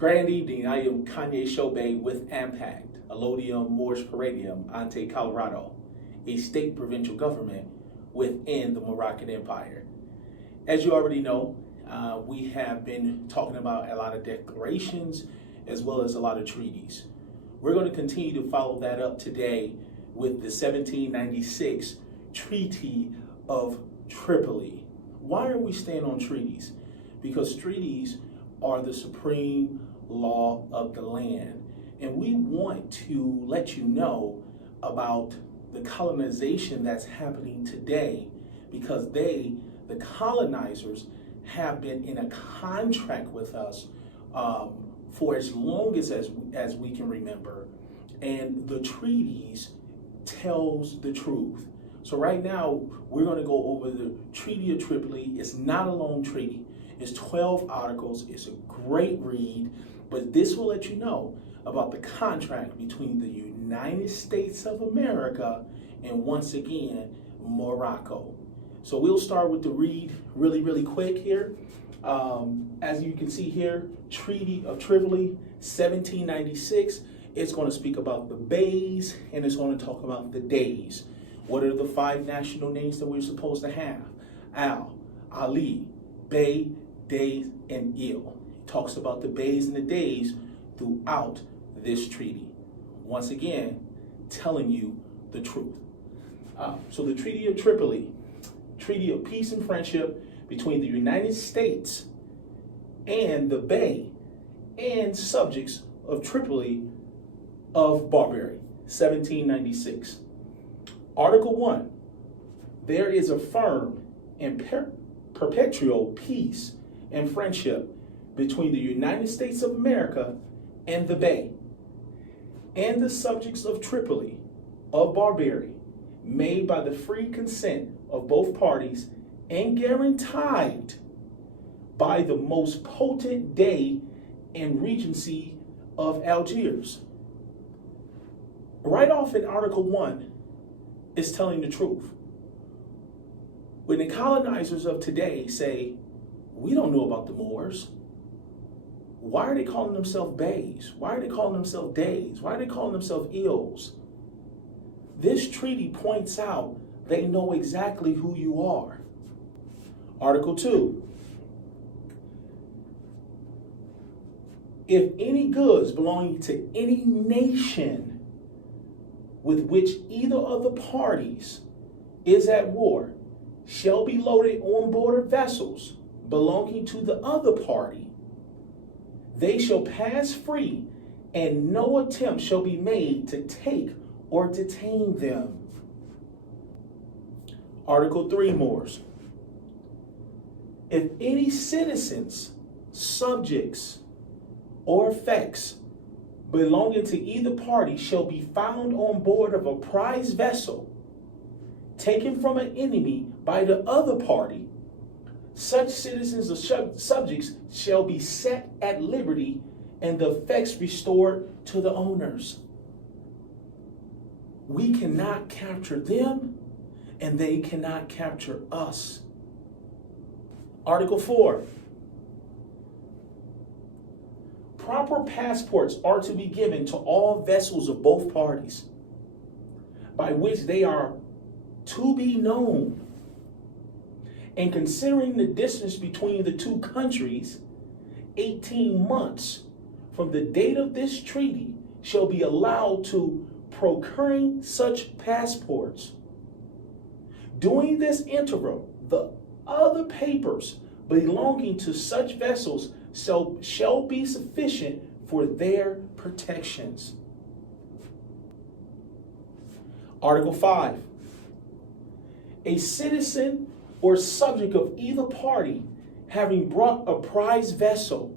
Grand evening, I am Kanye Shobe with AMPACT, Allodium Moors Paradium, Ante Colorado, a state provincial government within the Moroccan Empire. As you already know, we have been talking about a lot of declarations as well as a lot of treaties. We're going to continue to follow that up today with the 1796 Treaty of Tripoli. Why are we staying on treaties? Because treaties are the supreme law of the land. And we want to let you know about the colonization that's happening today because the colonizers, have been in a contract with us for as long as we can remember. And the treaties tells the truth. So right now, we're going to go over the Treaty of Tripoli. It's not a long treaty. It's 12 articles. It's a great read, but this will let you know about the contract between the United States of America and, once again, Morocco. So we'll start with the read really quick here. As you can see here, Treaty of Tripoli, 1796. It's going to speak about the bays and it's going to talk about the days. What are the 5 national names that we're supposed to have? Al, Ali, Bey, Days, and Il. It talks about the bays and the days throughout this treaty. Once again, telling you the truth. So the Treaty of Tripoli, Treaty of Peace and Friendship between the United States and the Bey and subjects of Tripoli of Barbary, 1796. Article 1, there is a firm and perpetual peace and friendship between the United States of America and the Bey and the subjects of Tripoli of Barbary, made by the free consent of both parties and guaranteed by the most potent Dey and Regency of Algiers. Right off in Article 1 is telling the truth. When the colonizers of today say, we don't know about the Moors, why are they calling themselves Beys? Why are they calling themselves Days? Why are they calling themselves Ils? This treaty points out they know exactly who you are. Article 2. If any goods belonging to any nation with which either of the parties is at war shall be loaded on board of vessels belonging to the other party, they shall pass free, and no attempt shall be made to take or detain them. Article 3, Moors. If any citizens, subjects, or effects belonging to either party shall be found on board of a prize vessel taken from an enemy by the other party, such citizens or subjects shall be set at liberty and the effects restored to the owners. We cannot capture them and they cannot capture us. Article 4. Proper passports are to be given to all vessels of both parties, by which they are to be known. And considering the distance between the two countries, 18 months from the date of this treaty shall be allowed to procuring such passports. During this interval, the other papers belonging to such vessels shall be sufficient for their protections. Article 5. A citizen or subject of either party having brought a prize vessel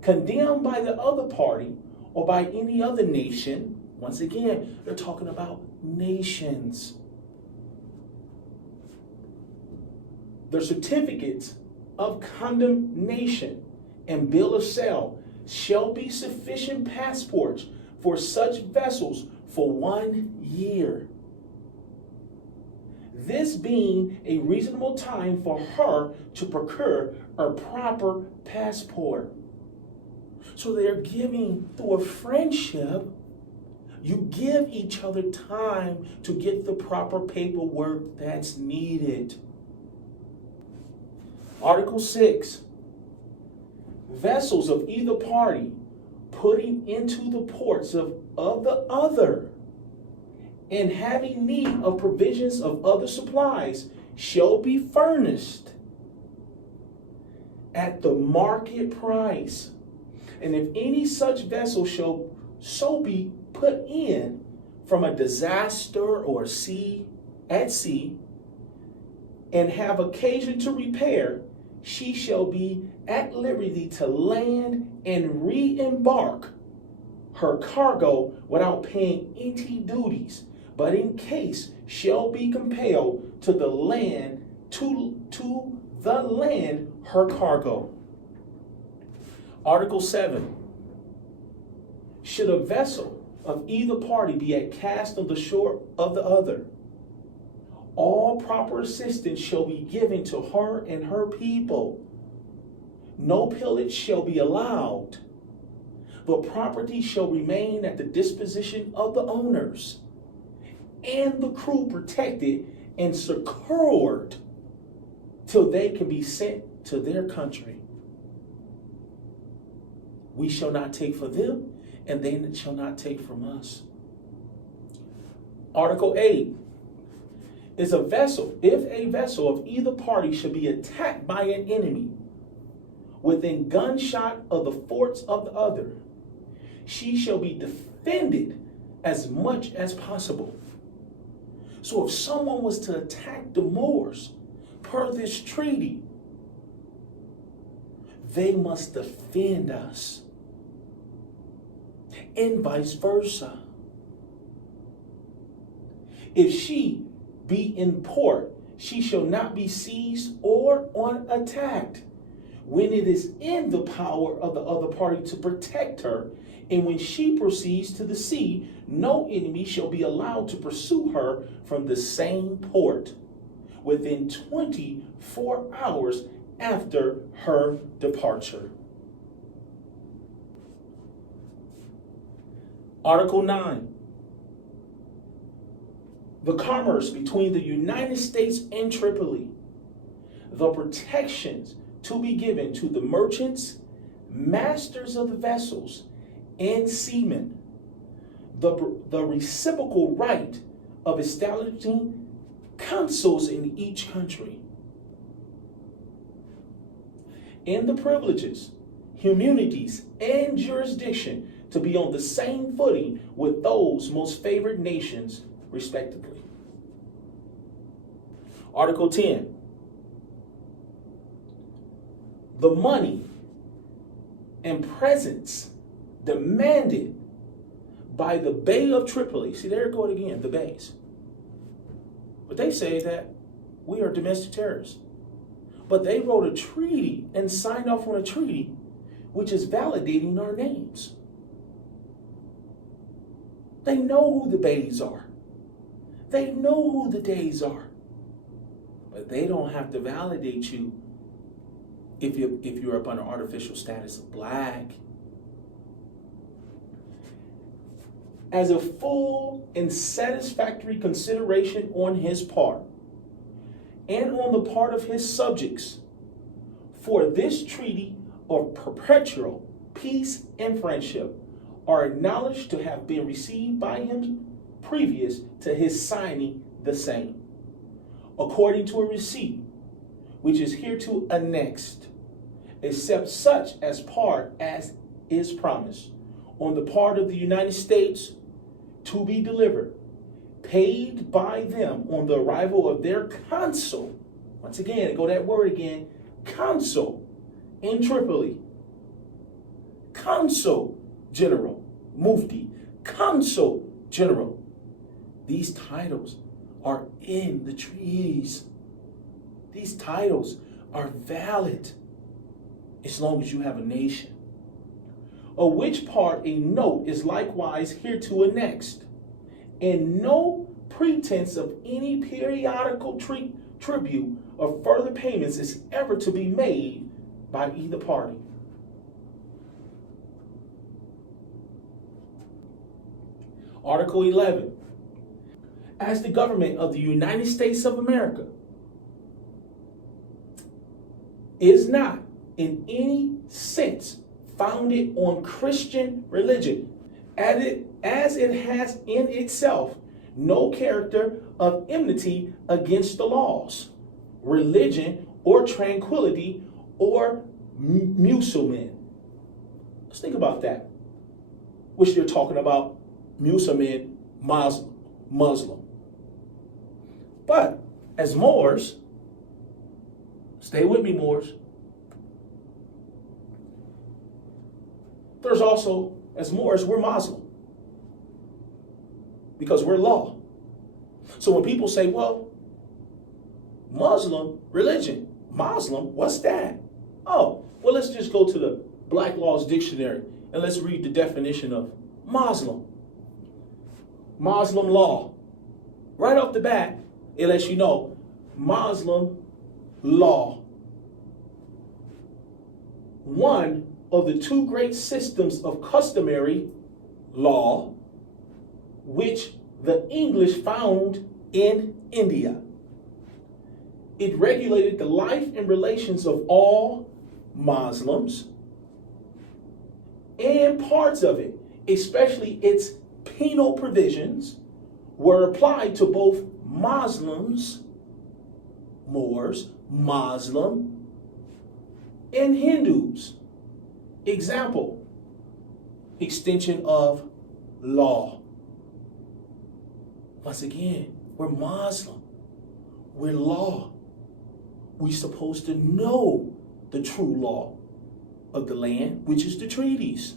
condemned by the other party or by any other nation, once again, they're talking about nations, the certificates of condemnation and bill of sale shall be sufficient passports for such vessels for 1 year. this being a reasonable time for her to procure a proper passport. So they're giving through a friendship. You give each other time to get the proper paperwork that's needed. Article 6. Vessels of either party putting into the ports of the other and having need of provisions of other supplies shall be furnished at the market price. And if any such vessel shall so be put in from a disaster or at sea, and have occasion to repair, she shall be at liberty to land and re-embark her cargo without paying any duties, but in case shall be compelled to the land her cargo. Article 7. Should a vessel of either party be at cast on the shore of the other, all proper assistance shall be given to her and her people. No pillage shall be allowed. The property shall remain at the disposition of the owners, and the crew protected and secured till they can be sent to their country. We shall not take from them, and they shall not take from us. Article 8. If a vessel of either party should be attacked by an enemy within gunshot of the forts of the other, she shall be defended as much as possible. So if someone was to attack the Moors per this treaty, they must defend us, and vice versa. If she be in port, she shall not be seized or attacked when it is in the power of the other party to protect her, and when she proceeds to the sea, no enemy shall be allowed to pursue her from the same port within 24 hours after her departure. Article 9. The commerce between the United States and Tripoli. The protections to be given to the merchants, masters of the vessels, and seamen. The reciprocal right of establishing consuls in each country. And the privileges, immunities, and jurisdiction to be on the same footing with those most favored nations, respectively. Article 10. The money and presents demanded by the Bey of Tripoli. See, there it go again, the Beys. But they say that we are domestic terrorists. But they wrote a treaty and signed off on a treaty which is validating our names. They know who the Beys are. They know who the Days are. But they don't have to validate you if you're up on an artificial status of black. As a full and satisfactory consideration on his part and on the part of his subjects for this treaty of perpetual peace and friendship are acknowledged to have been received by him previous to his signing the same, according to a receipt which is hereto annexed, except such as part as is promised on the part of the United States to be delivered, paid by them on the arrival of their consul. Once again, go that word again, consul in Tripoli. Consul General, Mufti, Consul General. These titles are in the treaties. These titles are valid as long as you have a nation. Of which part a note is likewise hereto annexed, and no pretense of any periodical tribute or further payments is ever to be made by either party. Article 11. As the government of the United States of America is not in any sense founded on Christian religion, as it has in itself no character of enmity against the laws, religion, or tranquility, or Muslim. Let's think about that. Which they're talking about Muslim, Muslim. But as Moors, stay with me, Moors, there's also, as Moors, we're Muslim. Because we're law. So when people say, well, Muslim religion, Muslim, what's that? Oh, well, let's just go to the Black Laws Dictionary and let's read the definition of Muslim. Muslim law. Right off the bat, it lets you know Muslim law. One of the two great systems of customary law, which the English found in India. It regulated the life and relations of all Muslims, and parts of it, especially its penal provisions, were applied to both Muslims, Moors, Muslim, and Hindus. Example, extension of law. Once again, we're Muslim. We're law. We're supposed to know the true law of the land, which is the treaties.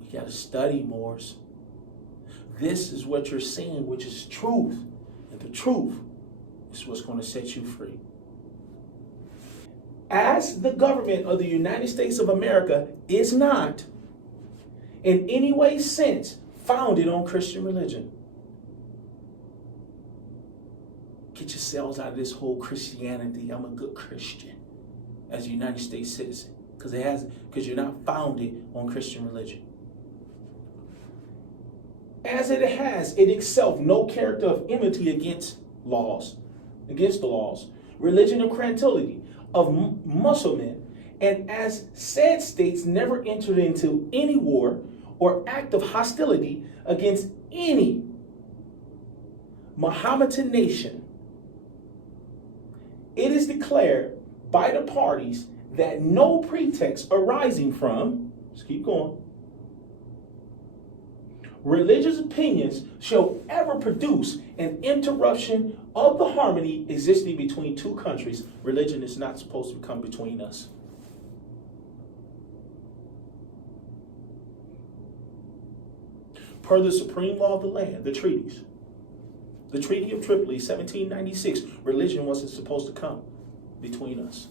We got to study, Moors. This is what you're saying, which is truth. And the truth is what's going to set you free. As the government of the United States of America is not in any way since founded on Christian religion. Get yourselves out of this whole Christianity. I'm a good Christian as a United States citizen. Because you're not founded on Christian religion. As it has in itself no character of enmity against the laws, religion or tranquility of Muslim, and as said states never entered into any war or act of hostility against any Mohammedan nation, it is declared by the parties that no pretext arising from, let's keep going, religious opinions shall ever produce an interruption of the harmony existing between two countries. Religion is not supposed to come between us. Per the supreme law of the land, the treaties. The Treaty of Tripoli, 1796, religion wasn't supposed to come between us.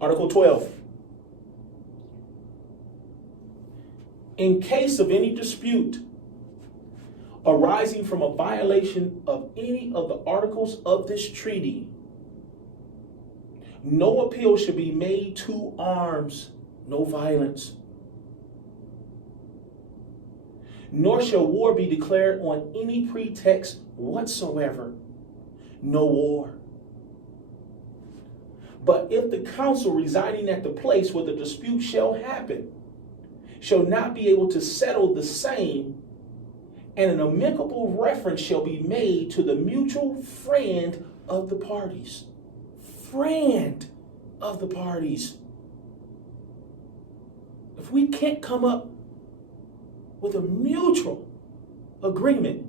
Article 12. In case of any dispute arising from a violation of any of the articles of this treaty, no appeal should be made to arms, no violence. Nor shall war be declared on any pretext whatsoever. No war. But if the council residing at the place where the dispute shall happen shall not be able to settle the same, and an amicable reference shall be made to the mutual friend of the parties. Friend of the parties. If we can't come up with a mutual agreement,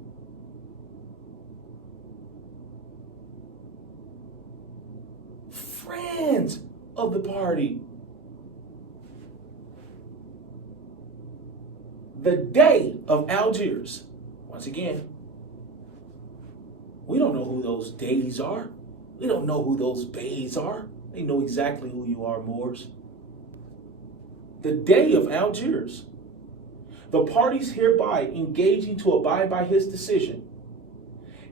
friends of the party, the day of Algiers, once again, we don't know who those days are. We don't know who those bays are. They know exactly who you are, Moors. The day of Algiers, The parties hereby engaging to abide by his decision,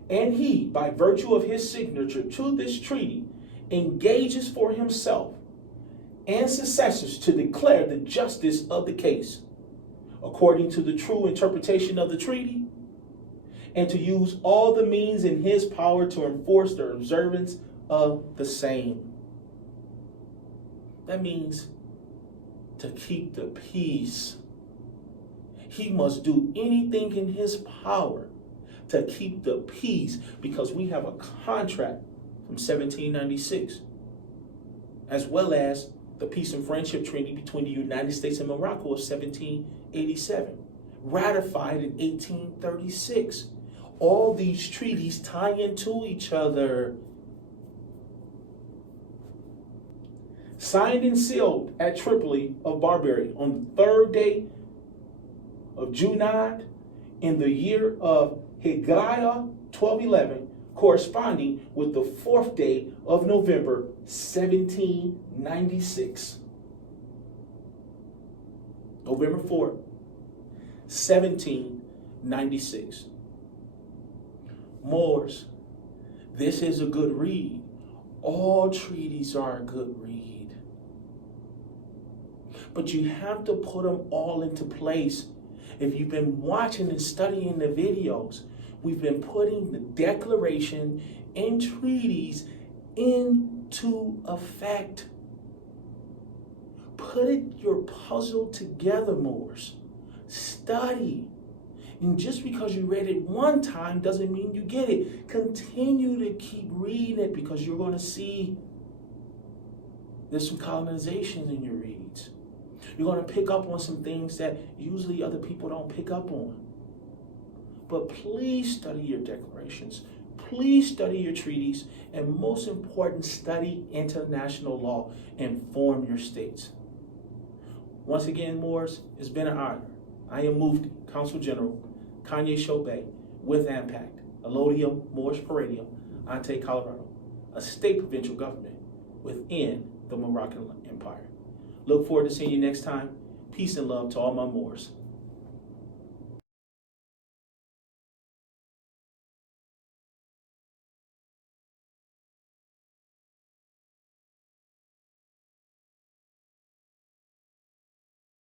and he, by virtue of his signature to this treaty, engages for himself and successors to declare the justice of the case, according to the true interpretation of the treaty, and to use all the means in his power to enforce the observance of the same. That means to keep the peace. He must do anything in his power to keep the peace, because we have a contract from 1796, as well as the Peace and Friendship Treaty between the United States and Morocco of 1787, ratified in 1836. All these treaties tie into each other. Signed and sealed at Tripoli of Barbary on the 3rd day of Junad in the year of Hijriah 1211, corresponding with the 4th day of November 1796. November 4th, 1796. Moors, this is a good read. All treaties are a good read. But you have to put them all into place. If you've been watching and studying the videos, we've been putting the declaration and treaties into effect. Put your puzzle together, Moors. Study. And just because you read it one time doesn't mean you get it. Continue to keep reading it, because you're going to see there's some colonizations in your reads. You're going to pick up on some things that usually other people don't pick up on. But please study your declarations. Please study your treaties. And most important, study international law and form your states. Once again, Moors, it's been an honor. I am Mufti, Consul General Kanye Shobey with AMPACT, Allodium Moorish Palladium, Ante, Colorado, a state provincial government within the Moroccan Empire. Look forward to seeing you next time. Peace and love to all my Moors.